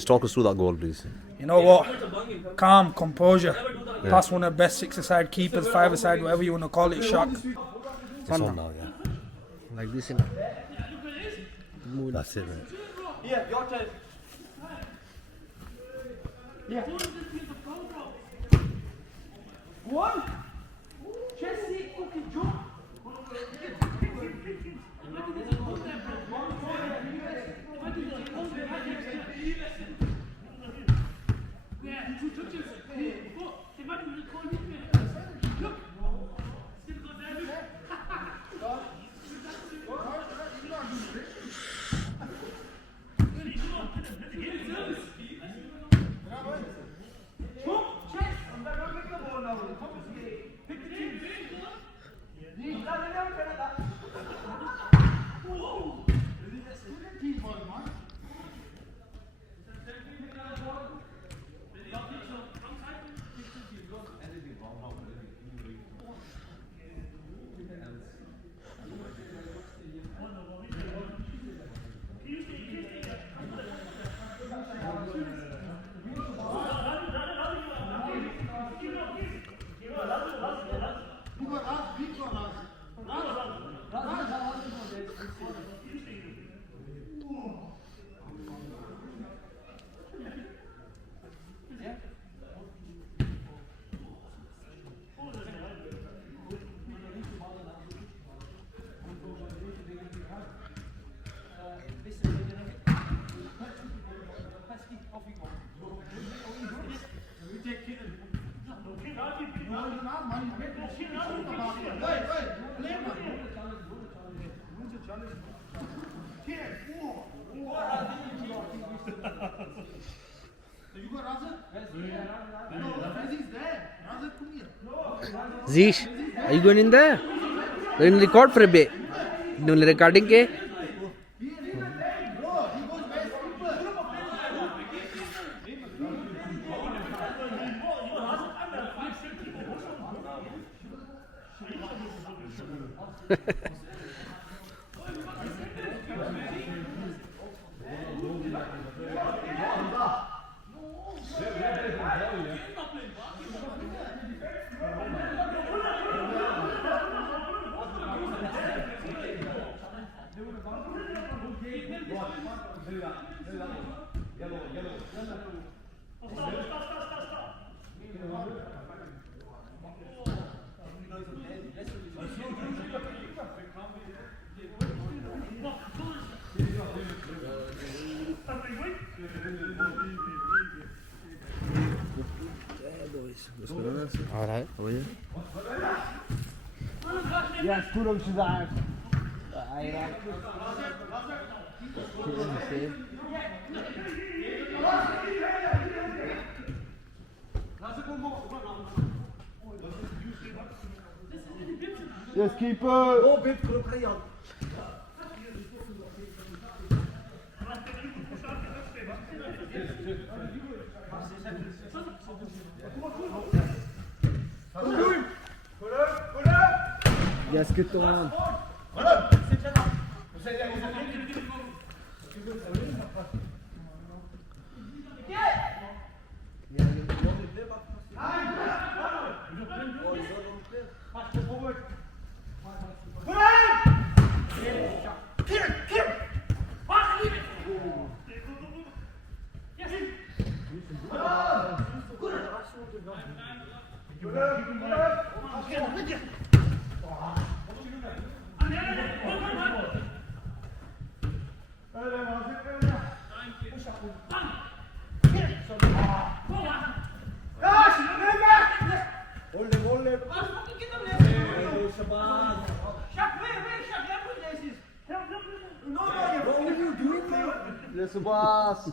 Just talk us through that goal, please. You know what? Calm, composure. That's one of the best six-a-side keepers, five-a-side, whatever you want to call it, shot. It's on now, yeah. Like this, you know. That's it, man. Yeah, your turn. Yeah. One. Jesse, okay, jump. Zeesh, are you going in there? We're in record for a bit. Doing recording, ke? Alright, how are you? Yes, goed om te zijn. Yes, keeper. Oh, bit voor de play on. Yes, good on. Yes, boss.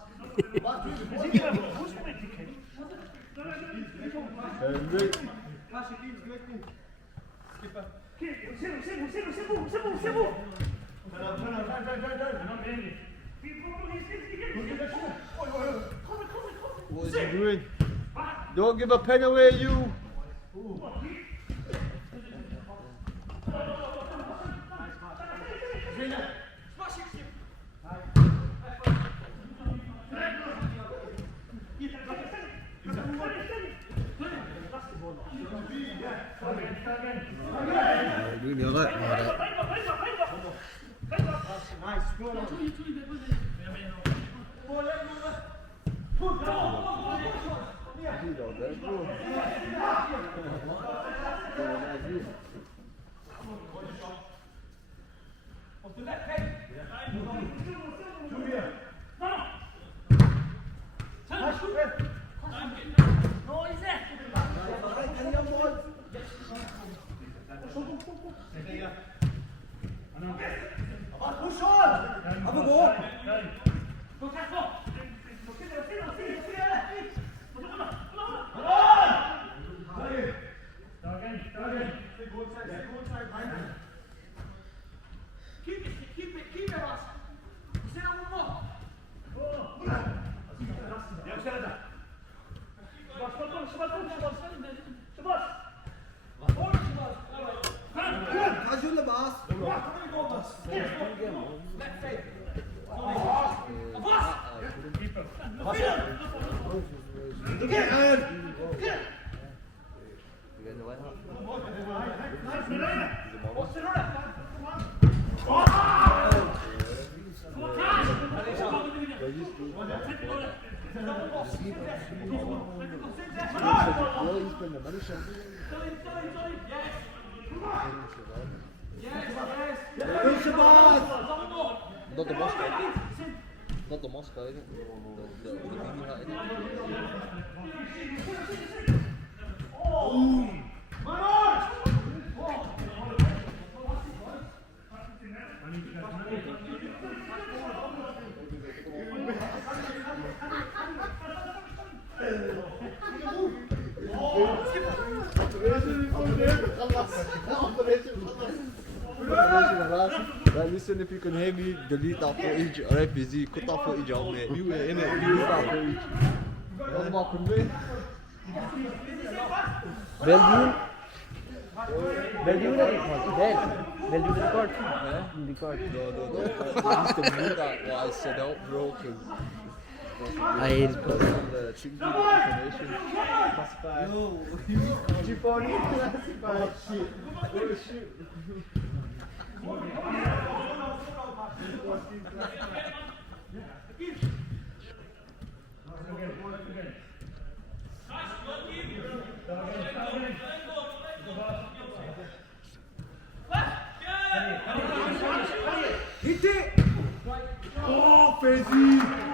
What is he doing? Don't give a pen away, you. nhớ vậy. Not the Moscow. Not the Moscow, is it? The BB hut, isn't Right, listen, if you can hear me, delete that footage, or if busy, cut that footage out, mate. Mute it, innit? Mute that footage. What's my convey? Belgium. Belgium the record. Belgium the record. Record. No. I used to mute that what I said out, bro, because I hear it. the chicken information. Classified. No. Chip on it, classified. Shit. Oh, shit. Hit it! Oh, Fezzi!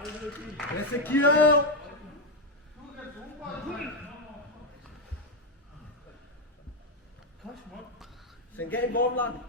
Ezekiel! Sen get involved, lad.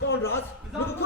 Go on, Raz. Look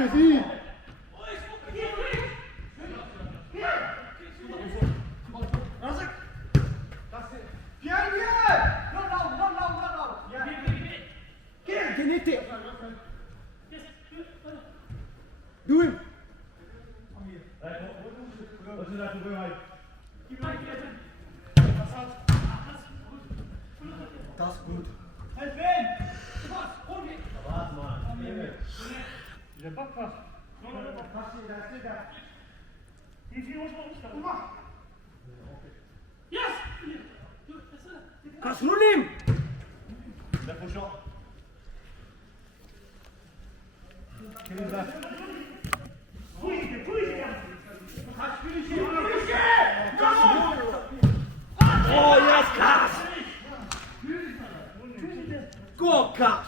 at him. Do him. That's good. Kasrulim. Oh yes, Cass! Go, Cass!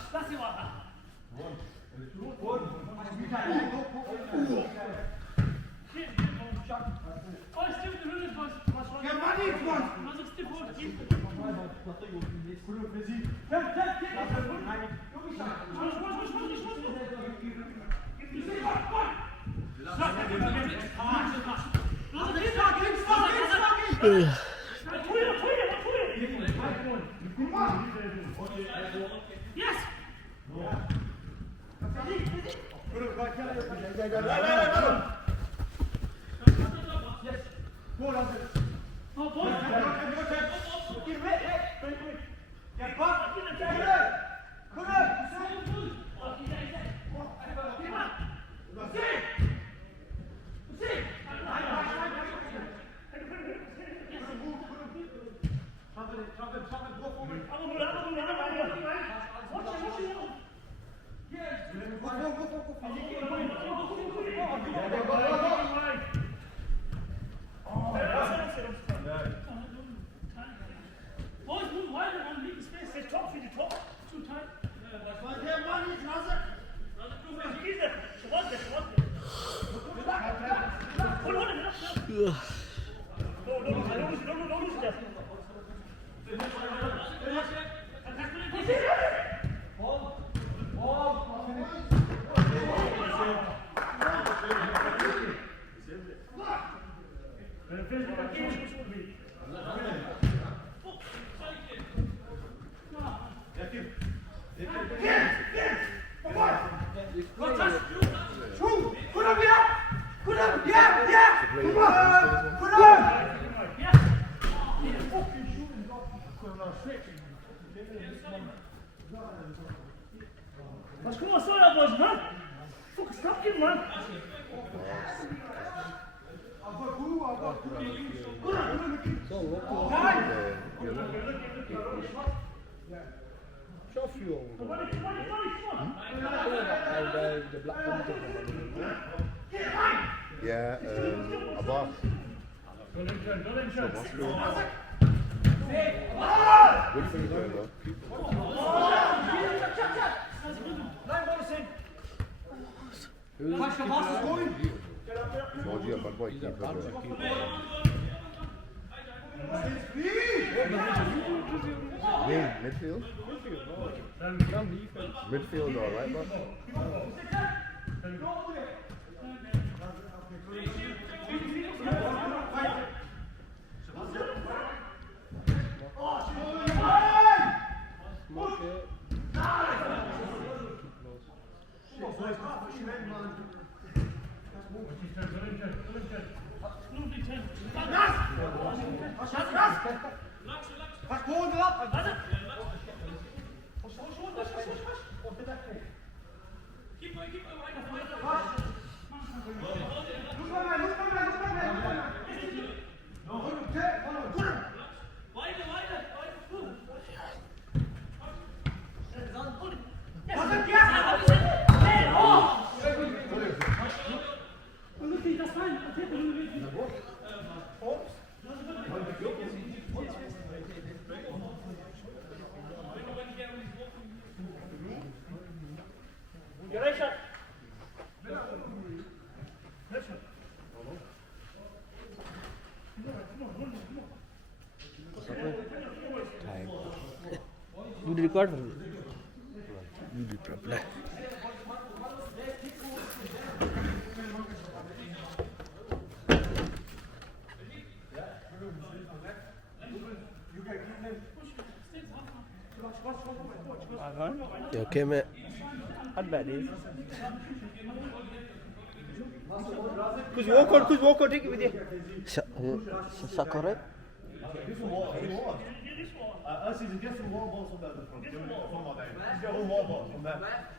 Was kom så där boys, man? Fuck, stop him, man. Yeah, Abbas. What do you think, bro? Georgia, but boy, keep Yeah, midfield. Midfield, all right, bro. You did record for me. You did properly. You okay, mate? Not bad, is. Kuch walk out, take it with you. Sakore?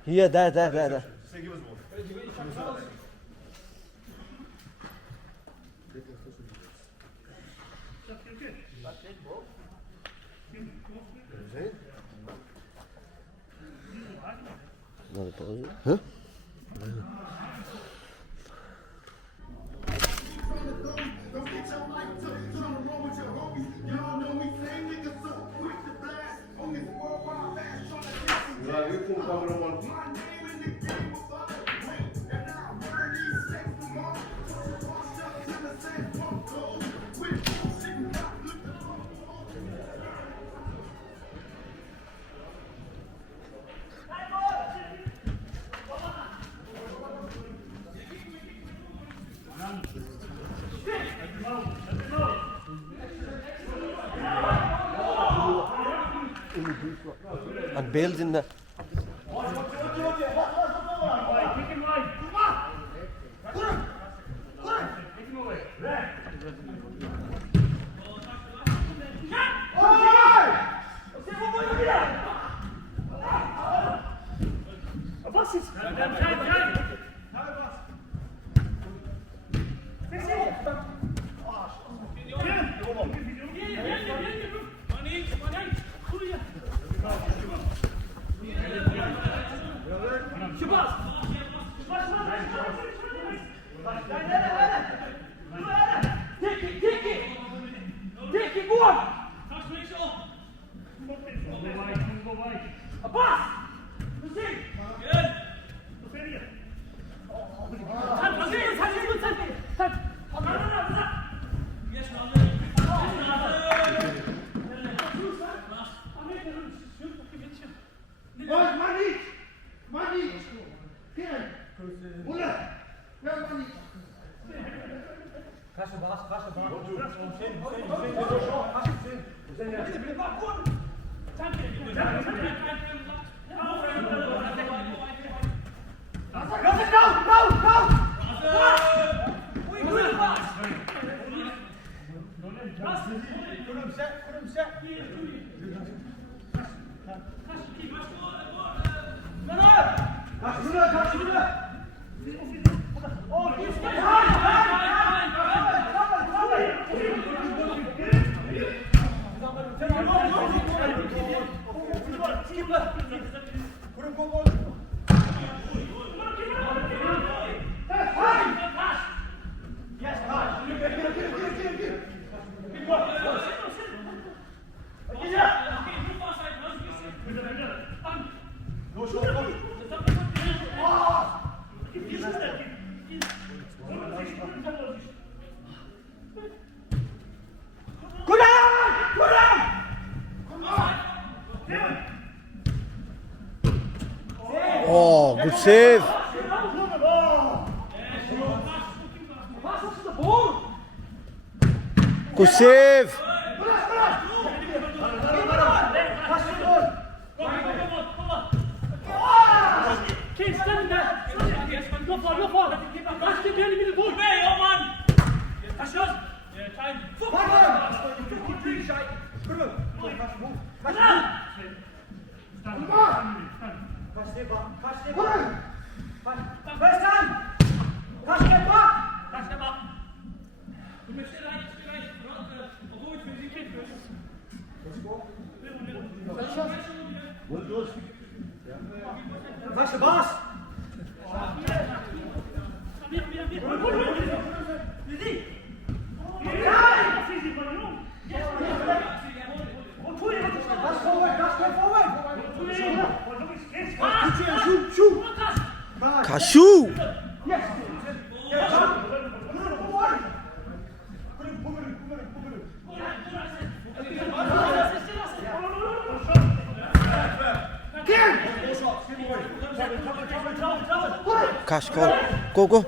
Here, there. Another pause. Huh? And Bale's in there. Oh, good save. Good save. Keep standing there. Go for it. That's the only middle ball. Hey, oh man. That's yours. Yeah, time. That's the boss. Cashew. Cash call. Go.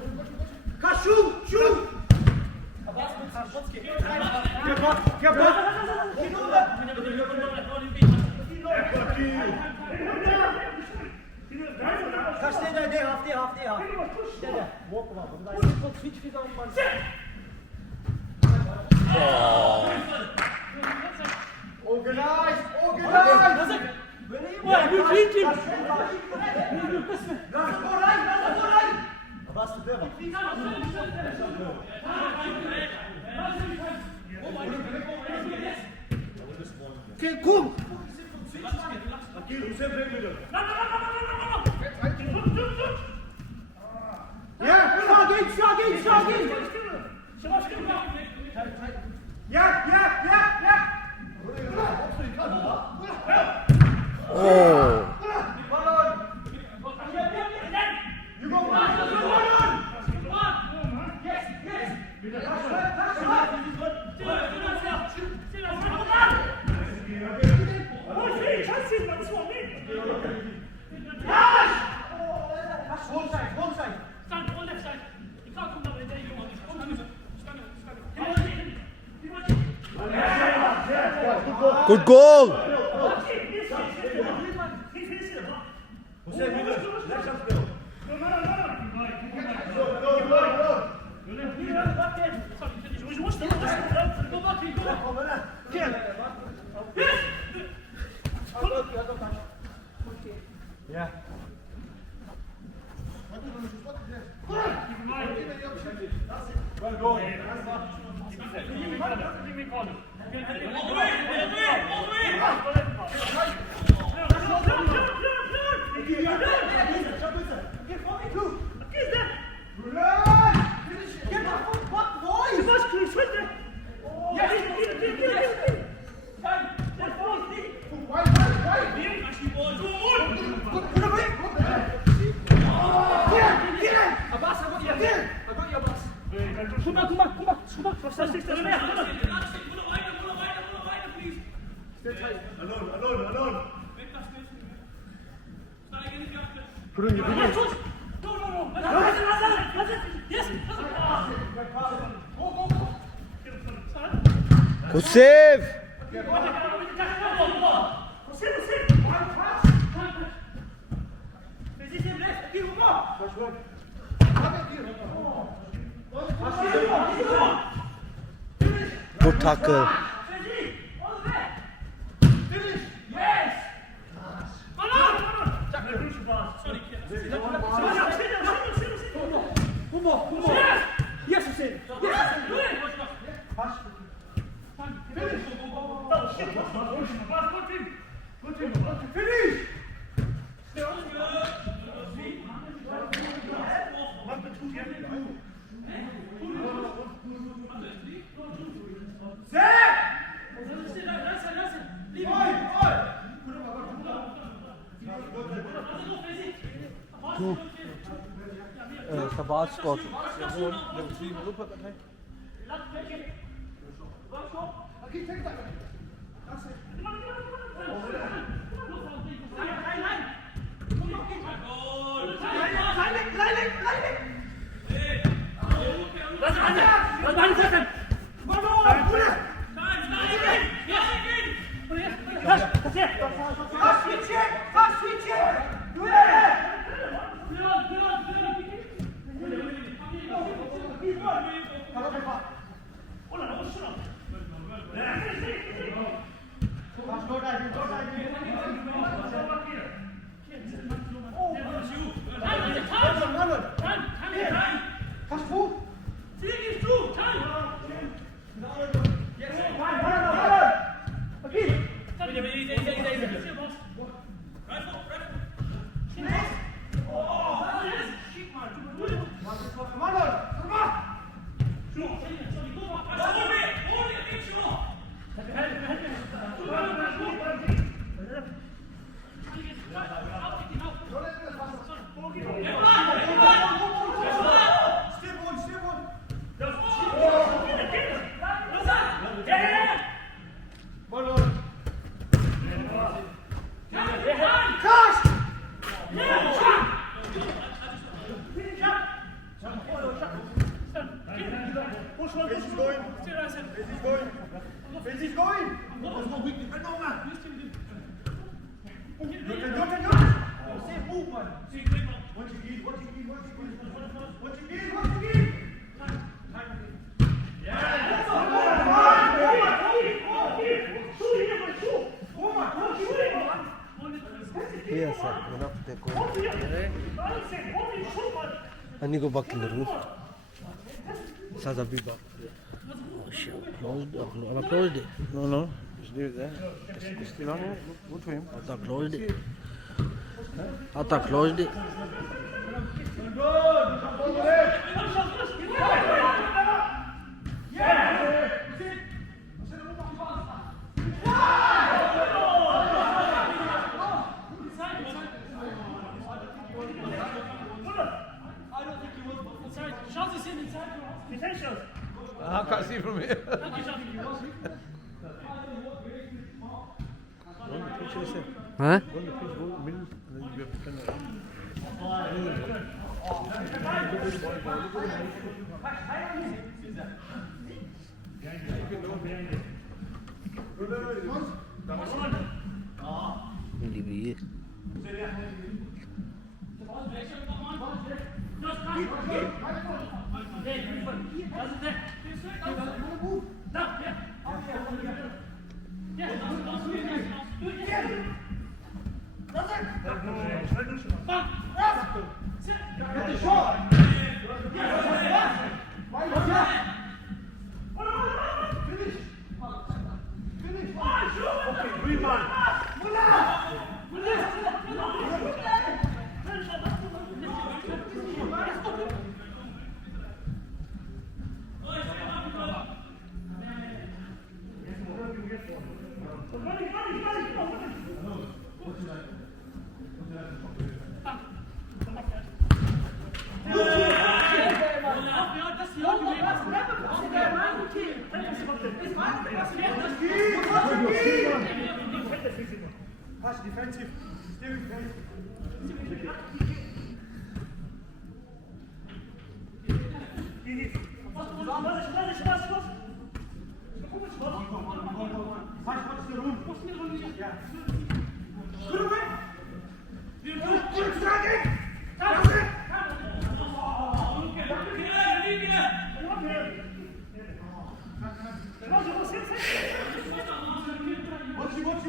Organize. Kom! Ja, slag in! Ja! Oh. You go! One side. Stand on left side. You can't come down there. You want to Good goal. Yeah. Alone. Put on your video. Good save. Good tackle. Yes, it's in. Finish! Sabah scored. Yes, sir. Enough to go. I need to go back in the room. Saza Biba. Closed. I closed it. No. Just leave it there. It's still on here. Go to him. I thought closed it. I thought closed it. I can't see from here. Huh? Really be it. Pass defensive. Stay defensive.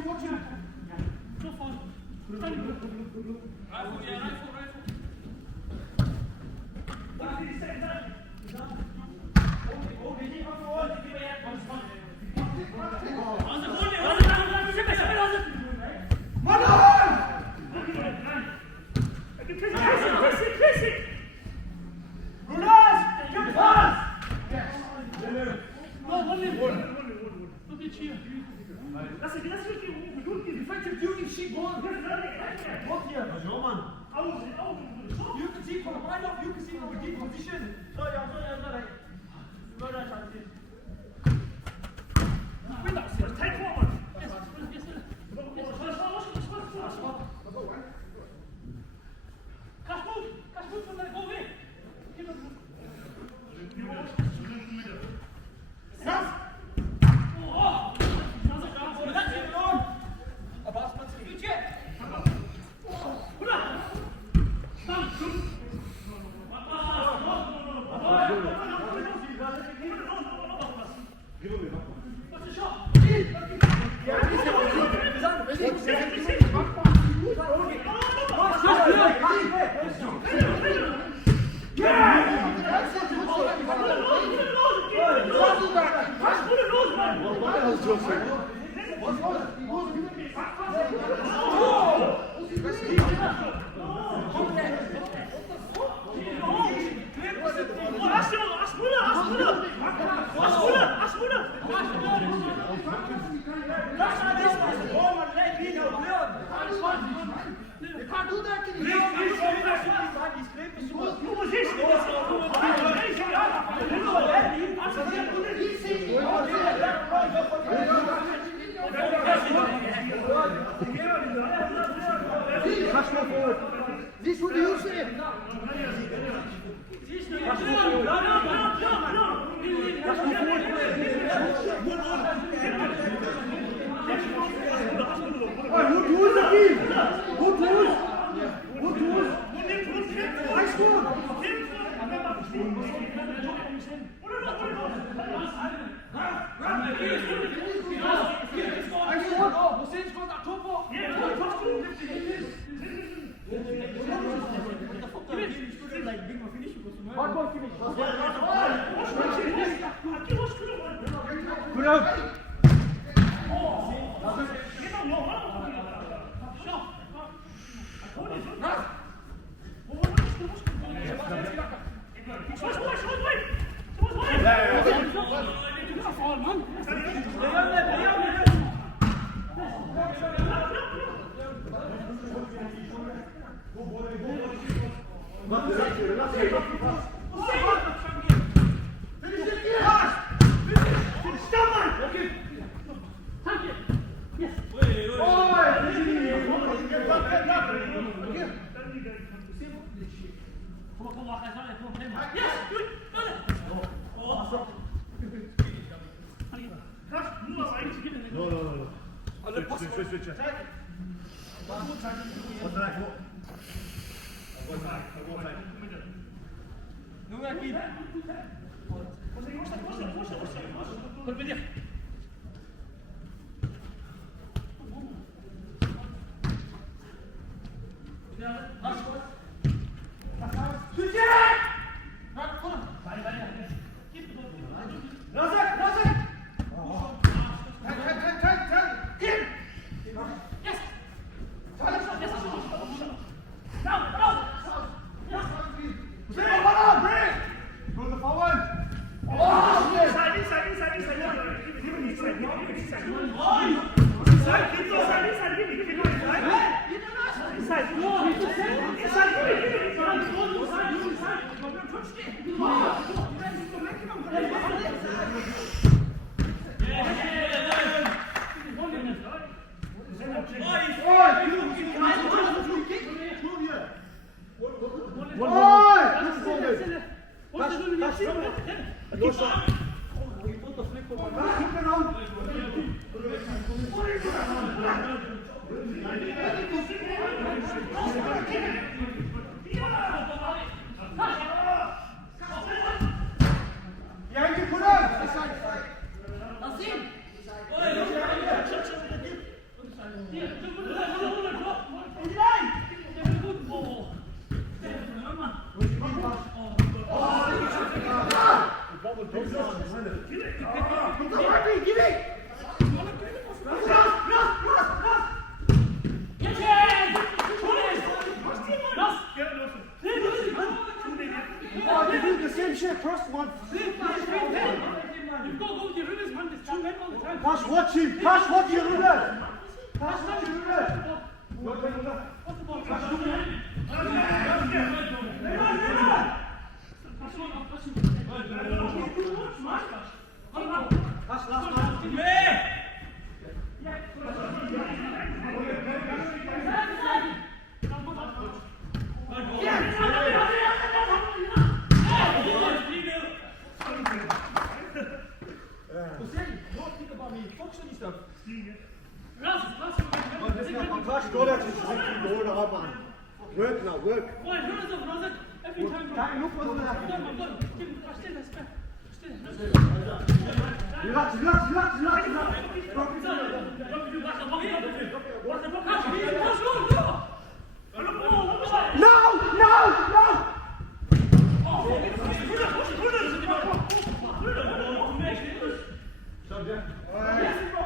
Watch him. So far. That's what we do. Defensive duty, she gone. What here? No, man. You can see from the line up, you can see from the deep position. Sorry, I'm sorry. Win that, sir. Take forward. Cash move from there, go away. This what you say. Pass watch him! Pass watch your ruler! Pass watch your ruler! Work now, work. Every time. Look for that. Relax, relax, relax, relax, relax. No, no, no. Yes.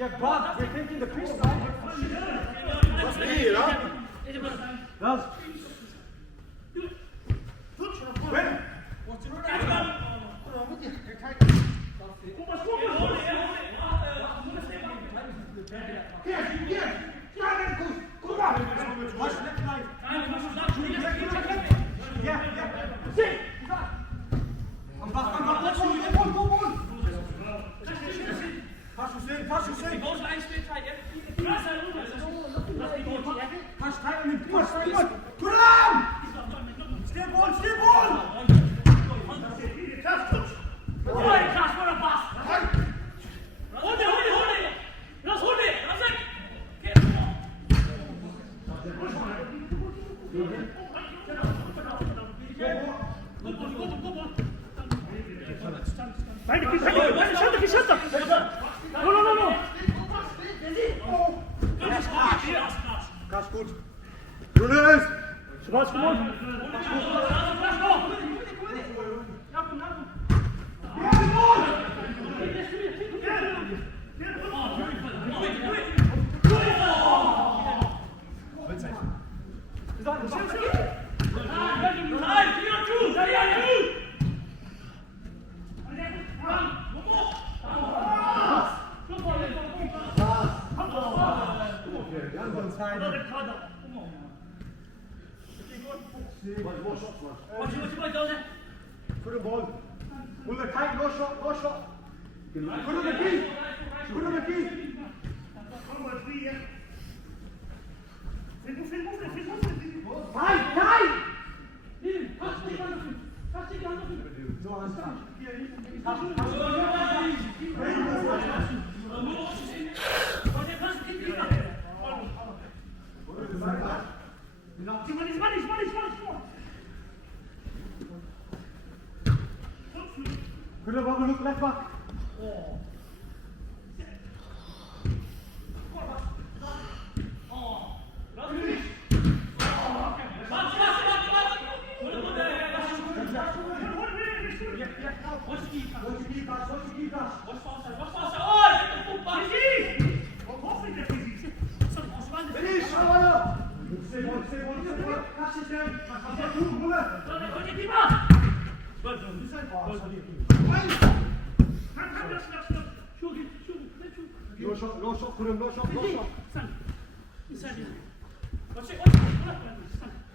Get back, we're taking the pitch now. Put the ball. Pull the tight, no shot, no shot. Put on the key. Put on the key. Tight, tight. Good about look left back. No shot, put him, no shot, no shot.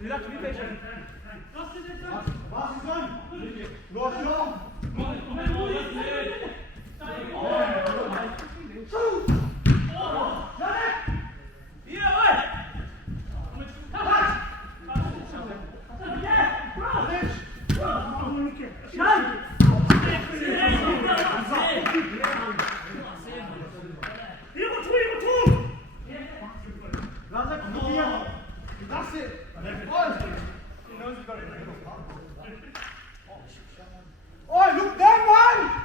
Relax, be patient. Pass is on. No shot. That's it. Oh, look there, man!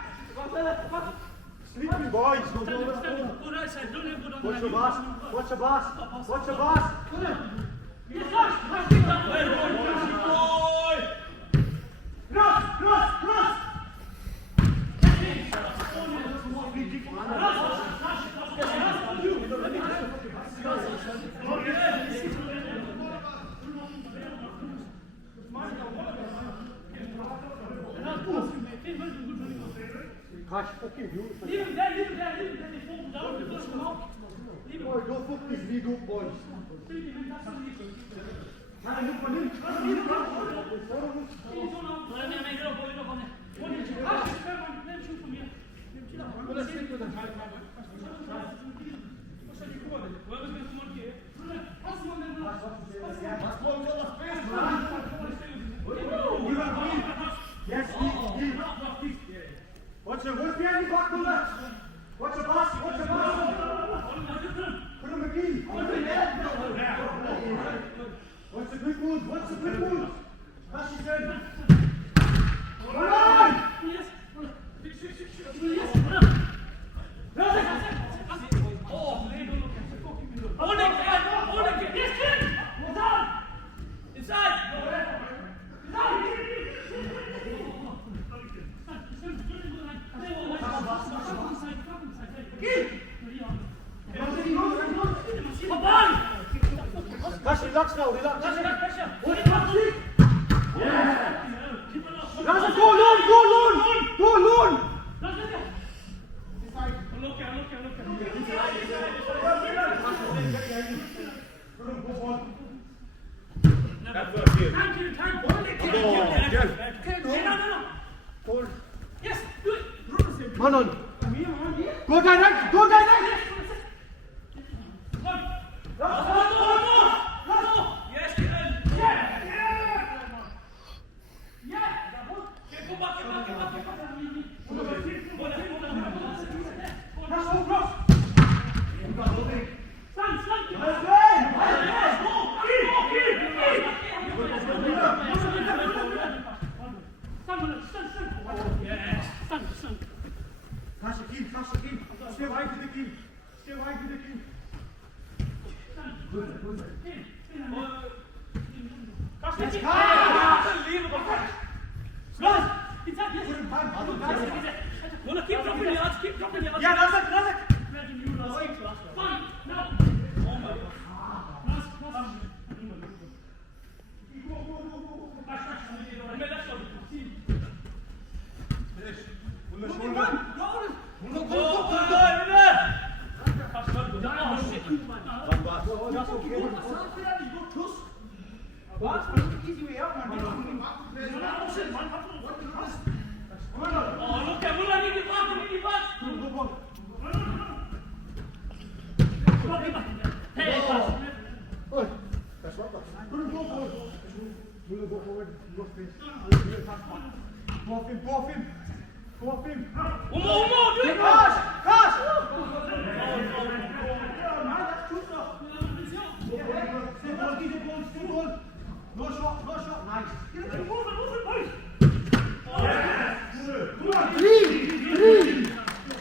Sleepy boys, go Watch your boss, watch your boss, watch your boss. Cross. Leave him there, leave him there, leave him there. They fall down, they push him out. Leave him. Boy, don't fuck this big up, boys. Watch your work behind your back, Muller. Watch your boss, watch your boss. Put him McGee. What's the quick move? What's the quick move? Pass his head. Come on! Yes. Hold it, hold it. Yes, kid. Down. Inside. Relax now, relax. Go alone. Yes, do it. Man on. Go direct. Yes, Stay wide with the key. Keep dropping yards. Yeah, that's it. Fine, now. Go off him. One more, do it! Cash! Still goal. No shot, nice. Move it, boys!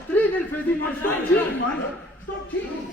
Three, nil, Freddy, man. Stop cheating, man. Stop cheating.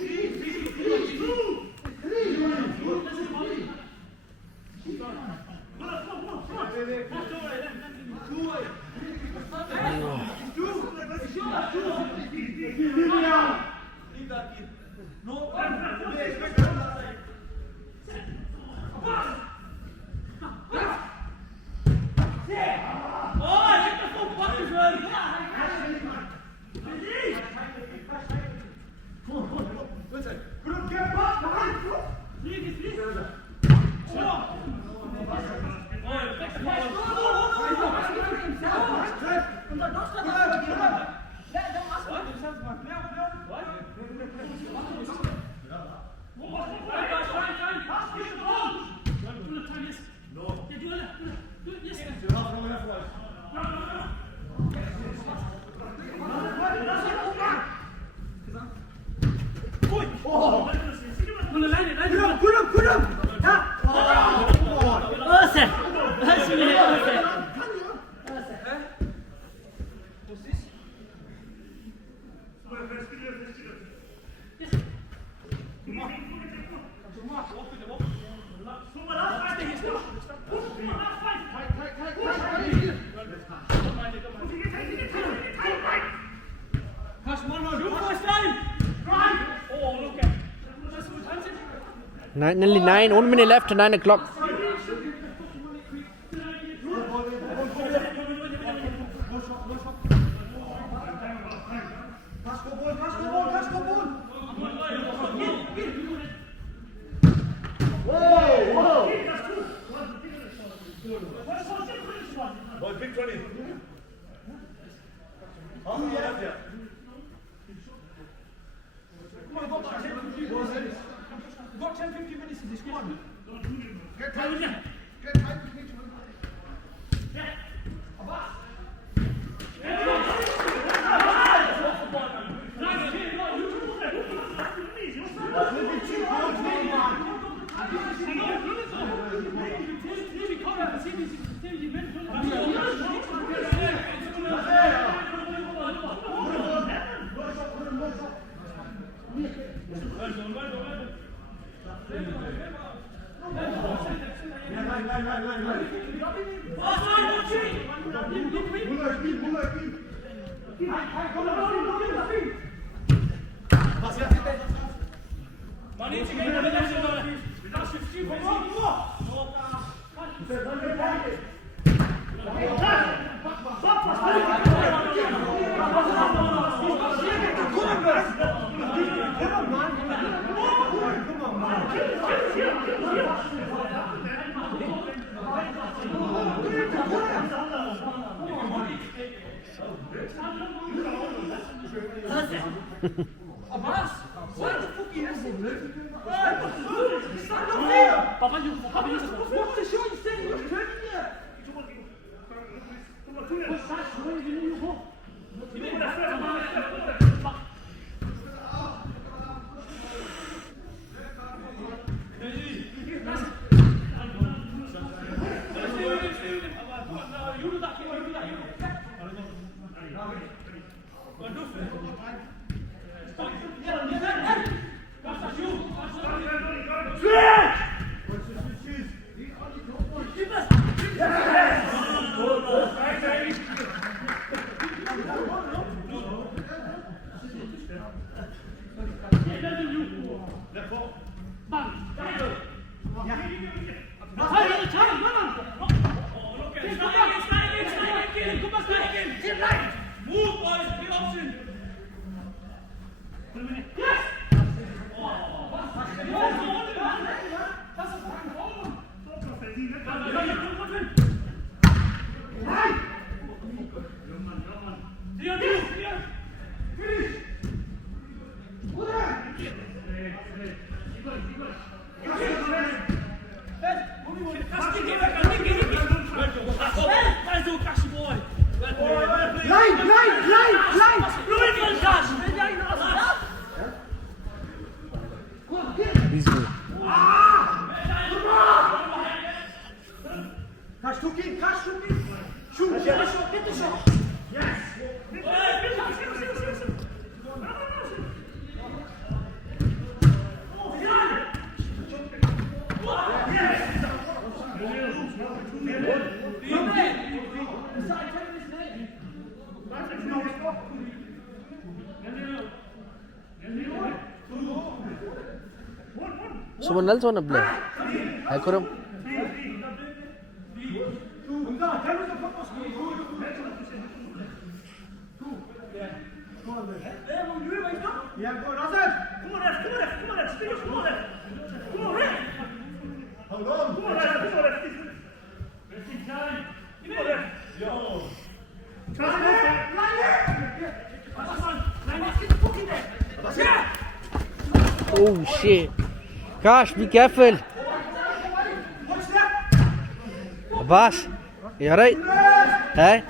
Nearly 9, 1 minute left to 9 o'clock. Boy, big 20. How many have you? Come on, got 10, 15 minutes. We've got 10, 15 minutes in this one. Get time. Get time. Someone else wanna play? Hakuram. Yeah, go, Razak. Come on, Ref. Come on, Ref. Stick come on, Ref. Come on, Ref. Hold on. Come on, Ref. Come on, Ref. Resting time. Come on, Ref. Yo. Trust me. Oh shit. Gosh, be careful. Abbas, you alright? Hey?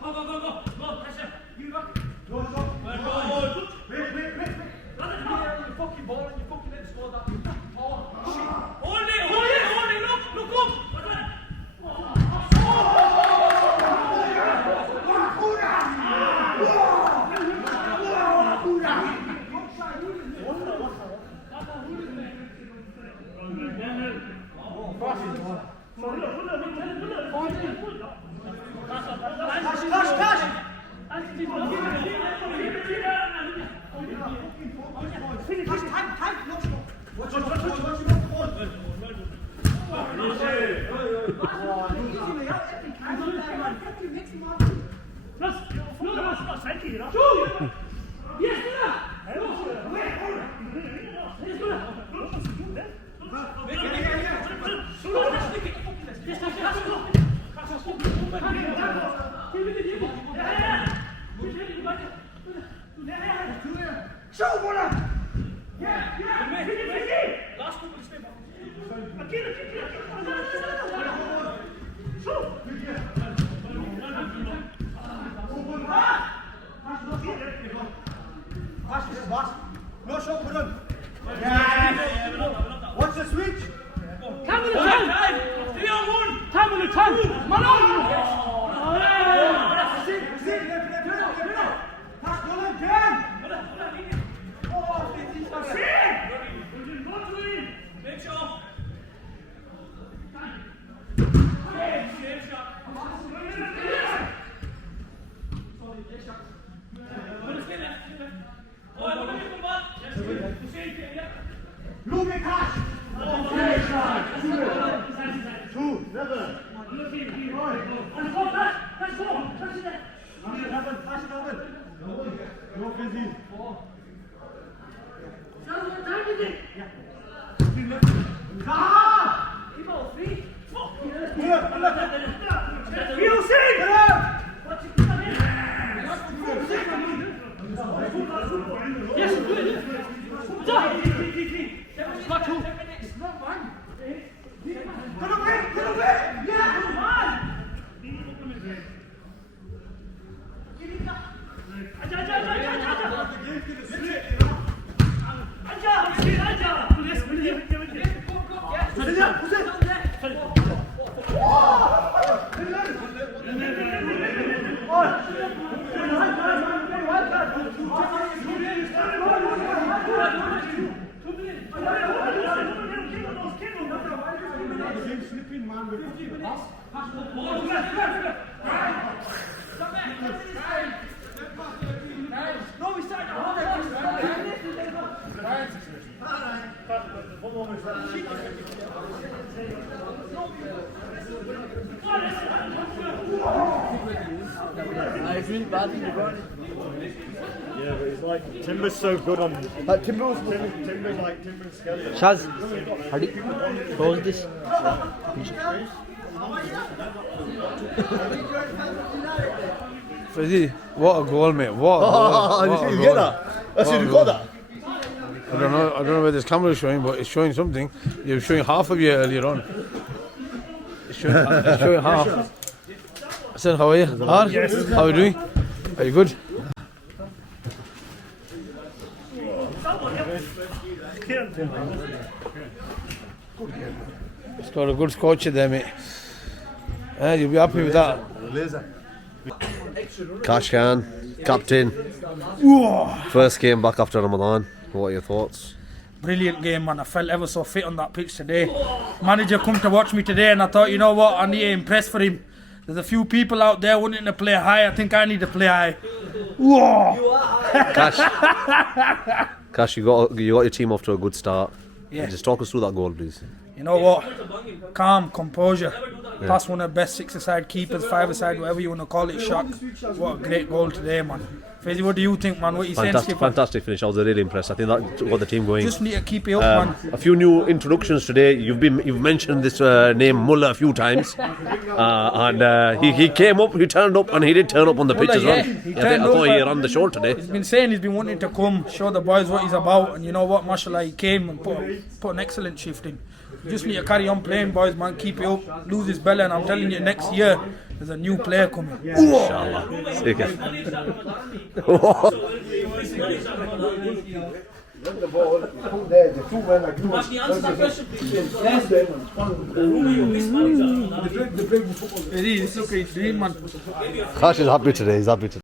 Go, go, go. No shot for him. What's the switch? Time on the time! 3 on 1! Time on the time! Man on! Yeah, but it's like Timber's so good on. Like Timber's skeleton. Shaz, how do you close this? Fizzy, what a goal, mate. What a goal. Did you get that? That's you got that? I don't know where this camera is showing, but it's showing something. You were showing half of you earlier on. It's showing half. I said, how are you? Hard? How are you doing? Are you good? It's got a good scorcher there, mate. You'll be happy with that. Kashkan, captain. First game back after Ramadan. What are your thoughts? Brilliant game, man. I felt ever so fit on that pitch today. Manager come to watch me today and I thought, you know what, I need to impress for him. There's a few people out there wanting to play high. I think I need to play high. Cash, you got your team off to a good start. Yeah. Just talk us through that goal, please. You know what? Calm, composure. That's one of the best six-a-side keepers, five-a-side, whatever you want to call it, shot. What a great goal today, man. Fizzy, what do you think, man? What are you saying, Skipper? Fantastic finish. I was really impressed. I think that got the team going. Just need to keep it up, man. A few new introductions today. You've mentioned this name Mullah a few times, and he came up, he turned up, and he did turn up on the pitch as well. I thought he ran the show today. He's been saying he's been wanting to come, show the boys what he's about, and you know what, mashallah, he came and put an excellent shift in. You just need to carry on playing, boys, man. Keep it up, lose his belly, and I'm telling you, next year there's a new player coming. Inshallah. Take it. It's okay, he's doing, man. Cash is happy today. He's happy today.